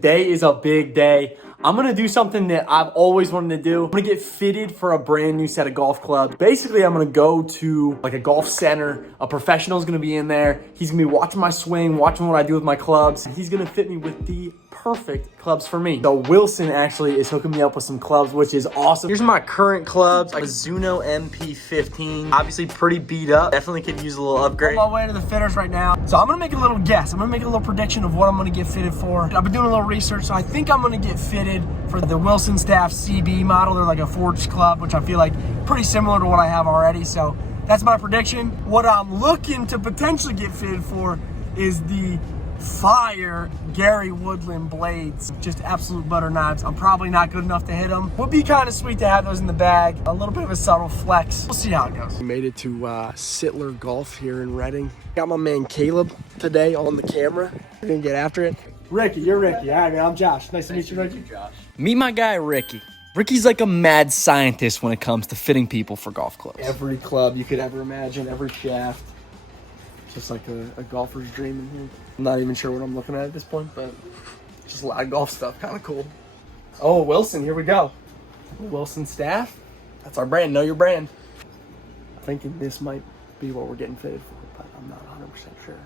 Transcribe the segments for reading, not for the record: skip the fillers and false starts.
Today is a big day. I'm gonna do something that I've always wanted to do. I'm gonna get fitted for a brand new set of golf clubs. Basically, I'm gonna go to like a golf center. A professional's gonna be in there. He's gonna be watching my swing, watching what I do with my clubs. He's gonna fit me with the perfect clubs for me. So Wilson actually is hooking me up with some clubs, which is awesome. Here's my current clubs. A Zuno MP15. Obviously pretty beat up. Definitely could use a little upgrade. I'm on my way to the fitters right now. So I'm gonna make a little guess. I'm gonna make a little prediction of what I'm gonna get fitted for. I've been doing a little research, so I think I'm gonna get fitted for the Wilson Staff CB model. They're like a forged club, which I feel like pretty similar to what I have already. So that's my prediction. What I'm looking to potentially get fitted for is the fire Gary Woodland blades. Just absolute butter knives. I'm probably not good enough to hit them. Would be kind of sweet to have those in the bag. A little bit of a subtle flex. We'll see how it goes. We made it to Sittler Golf here in Reading. Got my man Caleb today on the camera. We're gonna get after it. Ricky, you're Ricky. All right, man, I'm Josh. Nice to meet you, Ricky. Josh. Meet my guy, Ricky. Ricky's like a mad scientist when it comes to fitting people for golf clubs. Every club you could ever imagine, every shaft. Just like a golfer's dream in here. I'm not even sure what I'm looking at this point, but just a lot of golf stuff. Kind of cool. Oh, Wilson, here we go. Wilson Staff. That's our brand. Know your brand. I'm thinking this might be what we're getting fitted for, but I'm not 100% sure.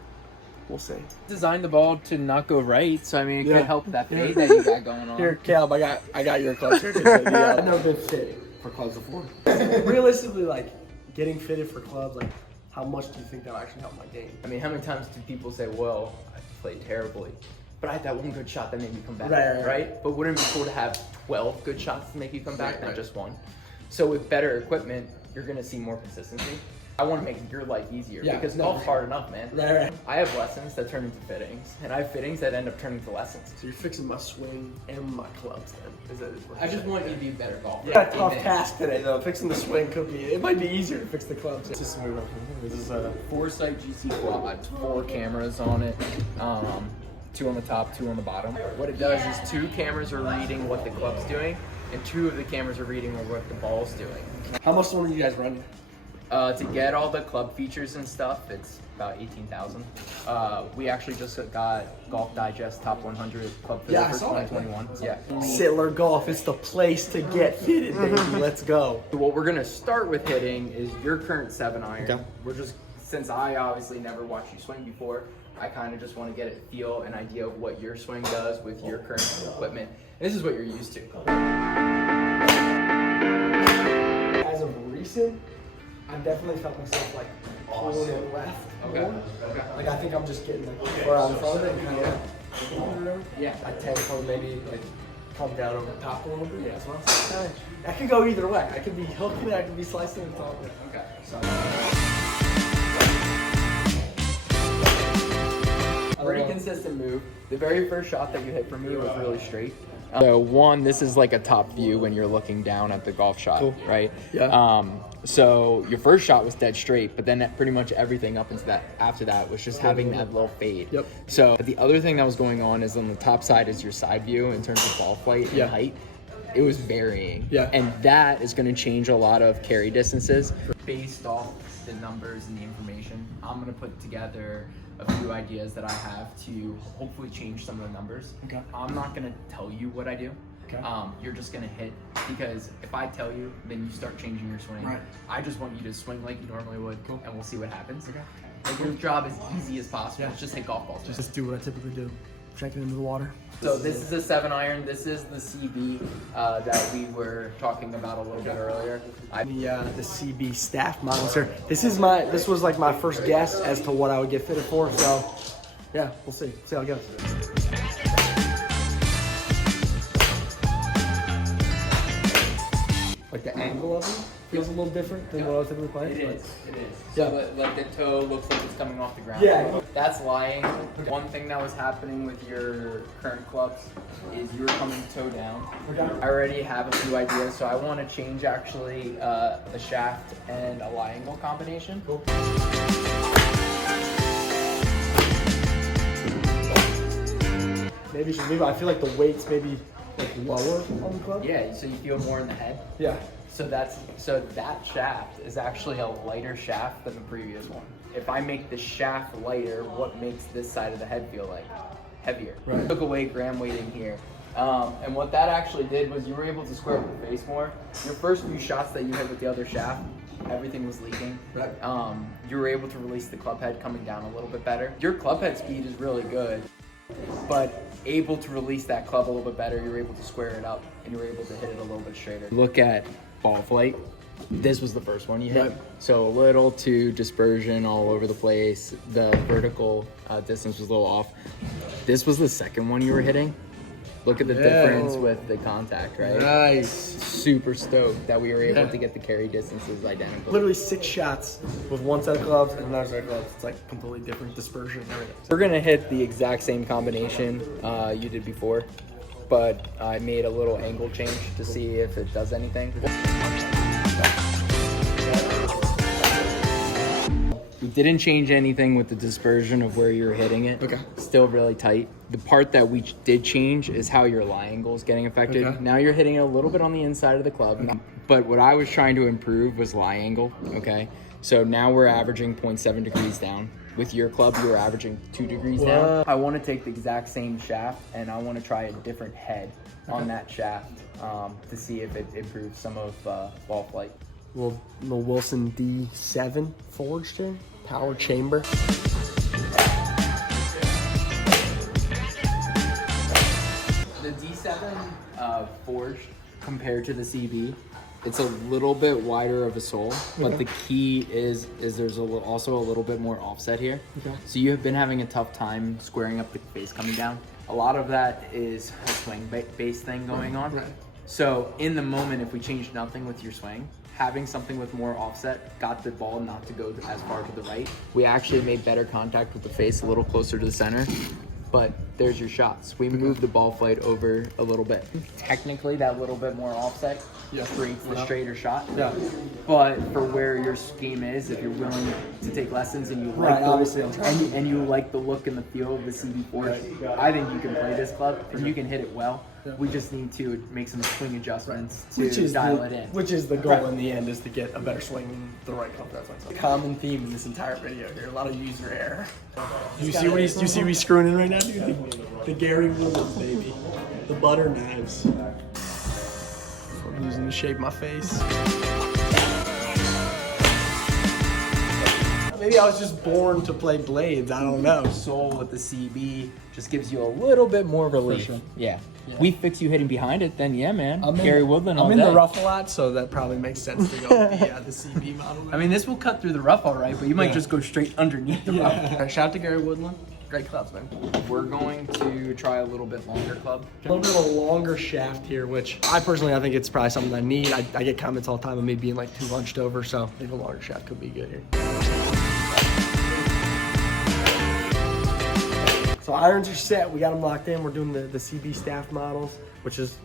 We'll see. Designed the ball to not go right, so I mean, it Yeah. could help that fade that you got going on. Here, Caleb, I got your clubs here. I've never been fitted for clubs before. Realistically, like getting fitted for clubs, like how much do you think that'll actually help my game? I mean, how many times do people say, well, I played terribly, but I had that one good shot that made me come back, right? But wouldn't it be cool to have 12 good shots to make you come back, not just one? So with better equipment, you're going to see more consistency. I want to make your life easier because golf's hard enough, man. Right. I have lessons that turn into fittings, and I have fittings that end up turning into lessons. So you're fixing my swing and my clubs then? Is that what I just want you to be a better golfer. got a tough task today though. Fixing the swing could be, it might be easier to fix the clubs. This is a Foresight GC quad, 4 cameras on it, 2 on the top, 2 on the bottom. What it does is 2 cameras are reading what the club's doing, and 2 of the cameras are reading what the ball's doing. How much longer do you guys run? To get all the club features and stuff, it's about $18,000. We actually just got Golf Digest Top 100 Club Fitter for 2021. Yeah. Sittler Golf, it's the place to get fitted, baby. Let's go. So what we're gonna start with hitting is your current 7-iron. Okay. We're just, since I obviously never watched you swing before, I kind of just want to get a feel, an idea of what your swing does with your current equipment. And this is what you're used to. As of recent, I definitely felt myself like pulling it left more. Okay. Like I think I'm just getting like far out in front of it and kind of Yeah. I tend to maybe like come down over the top a little bit. Yeah, so I could go either way. I could be hooking it, I could be slicing it top. Okay. So. Pretty consistent move. The very first shot that you hit for me was really straight. So one, this is like a top view when you're looking down at the golf shot, right? Yeah. So your first shot was dead straight, but then pretty much everything up into that after that was just having that little fade. Yep. So the other thing that was going on is on the top side is your side view in terms of ball flight and height. It was varying. Yeah. And that is going to change a lot of carry distances. Based off the numbers and the information, I'm going to put together a few ideas that I have to hopefully change some of the numbers. Okay. I'm not going to tell you what I do. Okay. You're just going to hit, because if I tell you, then you start changing your swing. Right. I just want you to swing like you normally would, and we'll see what happens. Okay. Like your job is easy as possible. Yeah. Just hit golf balls. Just do what I typically do. Check it into the water. So this is a 7-iron. This is the CB that we were talking about a little bit earlier. The CB staff models here. This was like my first guess as to what I would get fitted for. So yeah, we'll see. See how it goes. Like the angle of it feels a little different than what I was typically playing. It is. Yeah. So like the toe looks like it's coming off the ground. Yeah. That's lying. One thing that was happening with your current clubs is you were coming toe down. Okay. I already have a few ideas, so I want to change actually a shaft and a lie angle combination. Cool. Maybe I feel like the weight's maybe like lower on the club. Yeah, so you feel more in the head. Yeah. So that shaft is actually a lighter shaft than the previous one. If I make the shaft lighter, what makes this side of the head feel like? heavier. Right. Took away gram weighting here. And what that actually did was you were able to square up the face more. Your first few shots that you hit with the other shaft, everything was leaking. Right. You were able to release the club head coming down a little bit better. Your club head speed is really good, but able to release that club a little bit better, you're able to square it up and you're able to hit it a little bit straighter. Look at ball flight. This was the first one you hit. Right. So a little too dispersion all over the place. The vertical distance was a little off. This was the second one you were hitting. Look at the difference with the contact, right? Nice. Super stoked that we were able to get the carry distances identical. Literally 6 shots with one set of gloves and another set of gloves. It's like completely different dispersion and everything. We're gonna hit the exact same combination you did before, but I made a little angle change to see if it does anything. We didn't change anything with the dispersion of where you're hitting it. Okay. Still really tight. The part that we did change is how your lie angle is getting affected. Okay. Now you're hitting it a little bit on the inside of the club. Okay. But what I was trying to improve was lie angle, okay? So now we're averaging 0.7 degrees down. With your club, you were averaging 2 degrees down. I want to take the exact same shaft and I want to try a different head on that shaft to see if it improves some of ball flight. Little Wilson D7 forged in power chamber. The D7 forged compared to the CB, it's a little bit wider of a sole, but the key is there's also a little bit more offset here. Okay. So you have been having a tough time squaring up the face coming down. A lot of that is a swing base thing going on. Right. So in the moment, if we changed nothing with your swing, having something with more offset got the ball not to go as far to the right. We actually made better contact with the face a little closer to the center, but there's your shots. We moved the ball flight over a little bit. Technically, that little bit more offset creates the straighter shot. Yeah. But for where your scheme is, if you're willing to take lessons and you like obviously I'm trying. and you like the look and the feel of the CB4, I think you can play this club and you can hit it well. We just need to make some swing adjustments to dial it in. Which is the goal in the end, is to get a better swing in the right club. That's like a common theme in this entire video here. A lot of user error. Do you see what he's screwing in right now, dude? The Gary Woodland, baby. The butter knives. I'm using to shape my face. Maybe I was just born to play blades. I don't know. Sole with the CB just gives you a little bit more relief. Sure. Yeah. We fix you hitting behind it, then yeah, man. I'm Gary Woodland all I'm in day. the rough a lot, so that probably makes sense to go with the CB model. I mean, this will cut through the rough all right, but you might just go straight underneath the rough. Shout out to Gary Woodland. Great clubs, man. We're going to try a little bit longer club. A little bit of a longer shaft here, which I think it's probably something I need. I get comments all the time of me being like too hunched over, so I think a longer shaft could be good here. So irons are set. We got them locked in. We're doing the CB staff models, which is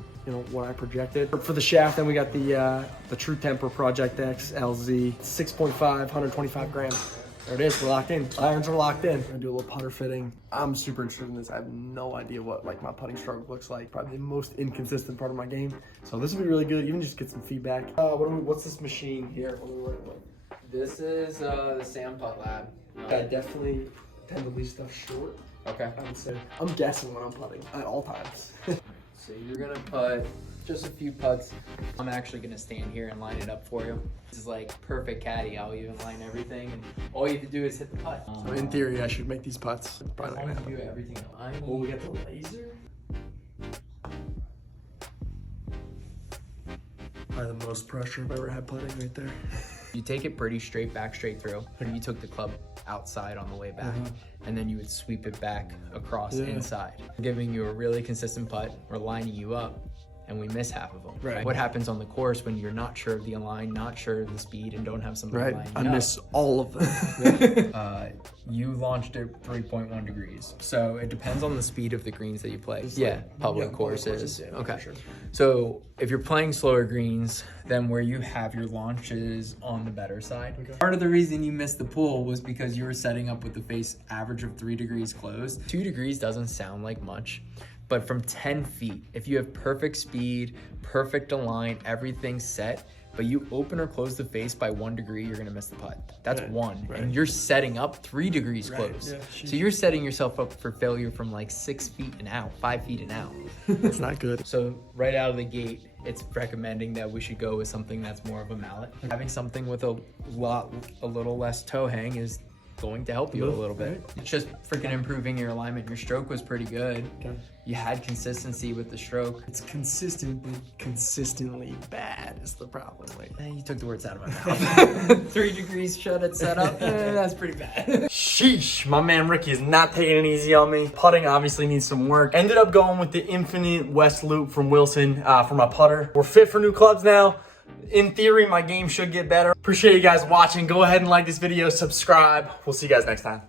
what I projected. For the shaft, then we got the True Temper Project X LZ 6.5, 125 grams. There it is. We're locked in. Irons are locked in. We're gonna do a little putter fitting. I'm super interested in this. I have no idea what my putting stroke looks like. Probably the most inconsistent part of my game. So this will be really good. Even just get some feedback. What's this machine here? What are we working with? This is the Sam Putt Lab. I definitely tend to leave stuff short. Okay. I would say. I'm guessing when I'm putting at all times. So you're gonna put just a few putts. I'm actually gonna stand here and line it up for you. This is like perfect caddy. I'll even line everything, and all you have to do is hit the putt. So in theory, I should make these putts. Probably not As long gonna as you happen. do everything aligned. Oh, we got the laser. Probably the most pressure I've ever had putting right there. You take it pretty straight back, straight through. And you took the club outside on the way back, and then you would sweep it back across inside, giving you a really consistent putt. We're lining you up, and we miss half of them. Right. What happens on the course when you're not sure of the align, not sure of the speed, and don't have somebody Right. lining I up? miss all of them. You launched it 3.1 degrees. So it depends on the speed of the greens that you play. Public courses. Okay. For sure. So if you're playing slower greens, then where you have your launch is on the better side. Okay. Part of the reason you missed the pool was because you were setting up with the face average of 3 degrees closed. 2 degrees doesn't sound like much, but from 10 feet, if you have perfect speed, perfect align, everything set, but you open or close the face by 1 degree, you're gonna miss the putt. That's Right, one, right. and you're setting up 3 degrees close. yeah, So you're setting yourself up for failure from like 6 feet and out, 5 feet and out. That's not good. So right out of the gate, it's recommending that we should go with something that's more of a mallet. Having something with a little less toe hang is going to help you a little bit. It's just freaking improving your alignment. Your stroke was pretty good. Okay. You had consistency with the stroke. It's consistent, but consistently bad is the problem. Like, You took the words out of my mouth. 3 degrees shut it set up. That's pretty bad. sheesh, my man Ricky is not taking it easy on me. Putting obviously needs some work. Ended up going with the Infinite West Loop from Wilson for my putter. We're fit for new clubs now. In theory, my game should get better. Appreciate you guys watching. Go ahead and like this video, subscribe. We'll see you guys next time.